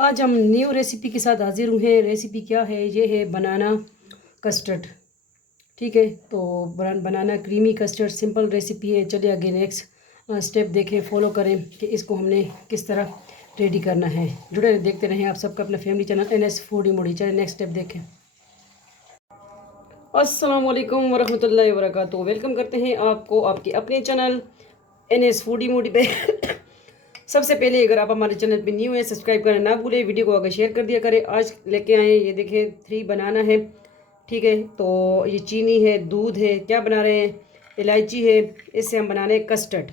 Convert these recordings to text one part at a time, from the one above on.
आज हम new recipe के साथ हाजिर हुए हैं। रेसिपी क्या है? ये है बनाना कस्टर्ड। ठीक है, तो बनाना क्रीमी कस्टर्ड सिंपल रेसिपी है। चलिए आगे नेक्स्ट स्टेप देखें, फॉलो करें कि इसको हमने किस तरह रेडी करना है। जुड़े देखते रहें आप सबका अपना फैमिली चैनल NS फूडी मोडी। चलिए नेक्स्ट स्टेप देखें। अस्सलाम वालेकुम वरहमतुल्लाहि वबरकातुहू। वेलकम करते हैं आपको आपके अपने चैनल NS फूडी मोडी पे। सबसे पहले अगर आप हमारे चैनल पे न्यू है, सब्सक्राइब करना ना भूलें, वीडियो को अगर शेयर कर दिया करें। आज लेके आए ये देखें 3 बनाना है। ठीक है, तो ये चीनी है, दूध है, क्या बना रहे हैं, इलायची है। इससे हम बना रहे हैं कस्टर्ड,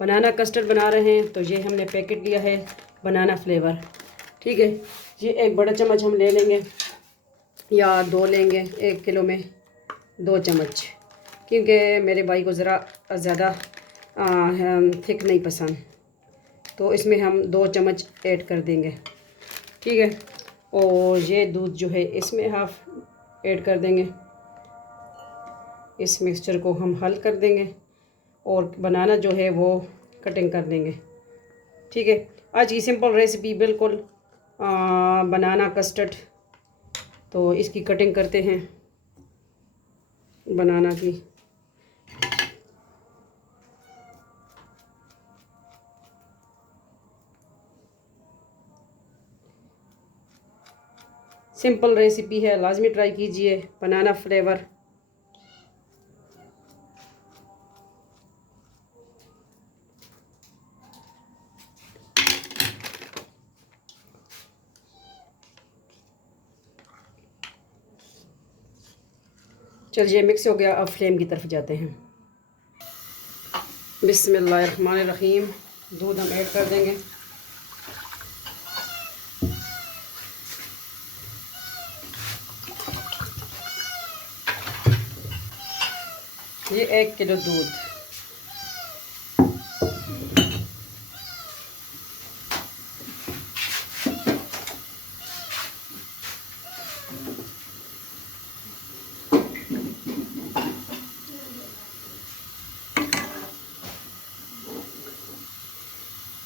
बनाना कस्टर्ड बना रहे हैं। तो ये हमने पैकेट लिया है बनाना फ्लेवर। ठीक है, ये एक बड़ा चम्मच हम ले लेंगे या 2 लेंगे। 1 किलो में 2 चम्मच, क्योंकि मेरे भाई को ज़रा ज़्यादा थिक नहीं पसंद, तो इसमें हम 2 चम्मच ऐड कर देंगे। ठीक है, और ये दूध जो है इसमें हाफ ऐड कर देंगे। इस मिक्सचर को हम हल कर देंगे और बनाना जो है वो कटिंग कर देंगे। ठीक है, आज की सिंपल रेसिपी बिल्कुल बनाना कस्टर्ड। तो इसकी कटिंग करते हैं बनाना की। सिंपल रेसिपी है, लाजमी ट्राई कीजिए। बनाना फ्लेवर चलिए मिक्स हो गया। अब फ्लेम की तरफ जाते हैं। बिस्मिल्लाहिर्रहमानिर्रहीम। दूध हम ऐड कर देंगे। ये 1 किलो दूध।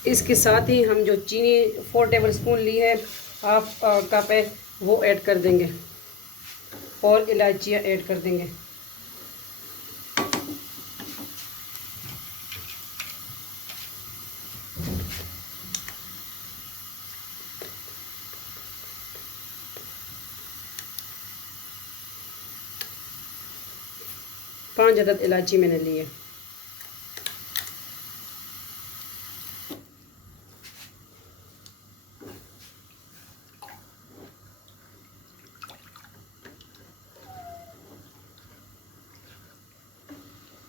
इसके साथ ही हम जो चीनी 4 टेबल स्पून ली है, हाफ कप है, वो ऐड कर देंगे और इलायचियाँ ऐड कर देंगे। पाँच अदद इलायची मैंने ली है।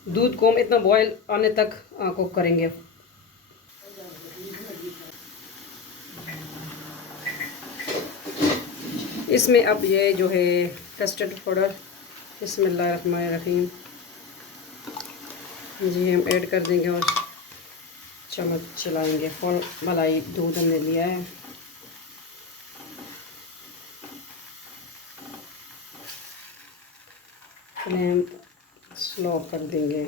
दूध को हम इतना बॉयल आने तक कुक करेंगे। इसमें अब ये जो है कस्टर्ड पाउडर, बिस्मिल्लाहिर्रहमानिर्रहीम, जी हम ऐड कर देंगे और चम्मच चलाएंगे। फुल मलाई दूध हमने लिया है। फ्लेम स्लो कर देंगे।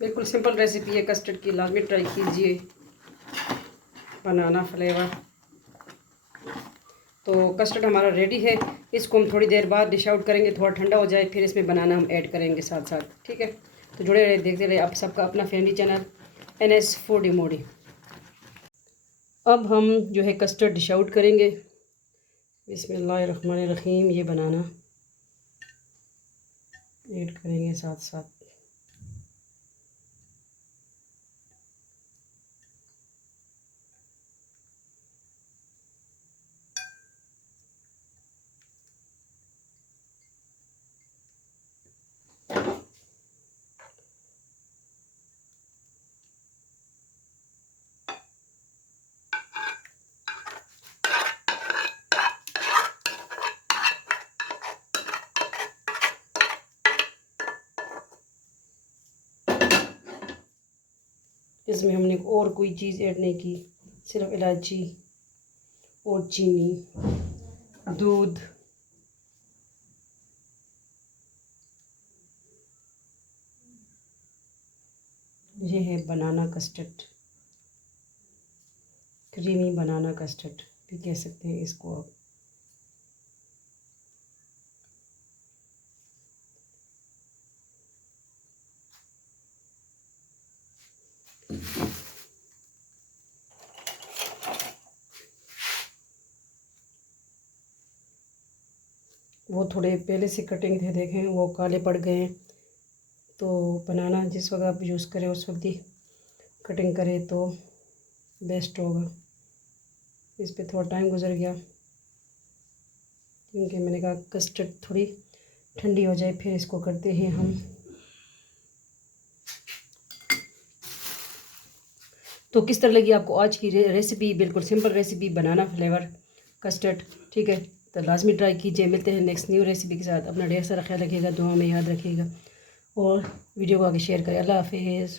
बिल्कुल सिंपल रेसिपी है कस्टर्ड की, लाजमी ट्राई कीजिए। Banana flavour. तो कस्टर्ड हमारा रेडी है। इसको हम थोड़ी देर बाद डिश आउट करेंगे, थोड़ा ठंडा हो जाए, फिर इसमें बनाना हम ऐड करेंगे साथ साथ। ठीक है, तो जुड़े रहे, देखते रहे आप सबका अपना फैमिली चैनल NS फूडी मोडी। अब हम जो है कस्टर्ड डिश आउट करेंगे। बिस्मिल्लाहिर्रहमानिर्रहीम। ये बनाना ऐड करेंगे साथ साथ। इसमें हमने और कोई चीज़ ऐड नहीं की, सिर्फ इलायची और चीनी, दूध, ये है बनाना कस्टर्ड, क्रीमी बनाना कस्टर्ड भी कह सकते हैं इसको आप। वो थोड़े पहले से कटिंग थे, देखें वो काले पड़ गए हैं। तो बनाना जिस वक्त आप यूज़ करें उस वक्त ही कटिंग करें तो बेस्ट होगा। इस पे थोड़ा टाइम गुजर गया क्योंकि मैंने कहा कस्टर्ड थोड़ी ठंडी हो जाए फिर इसको करते हैं हम। तो किस तरह लगी आपको आज की रेसिपी? बिल्कुल simple recipe, banana flavour custard, ठीक है। तो लाजमी ट्राई कीजिए। मिलते हैं नेक्स्ट न्यू रेसिपी के साथ। अपना ढेर सारा ख्याल रखिएगा, दुआ में याद रखिएगा और वीडियो को आगे शेयर करें। अल्लाह हाफिज़।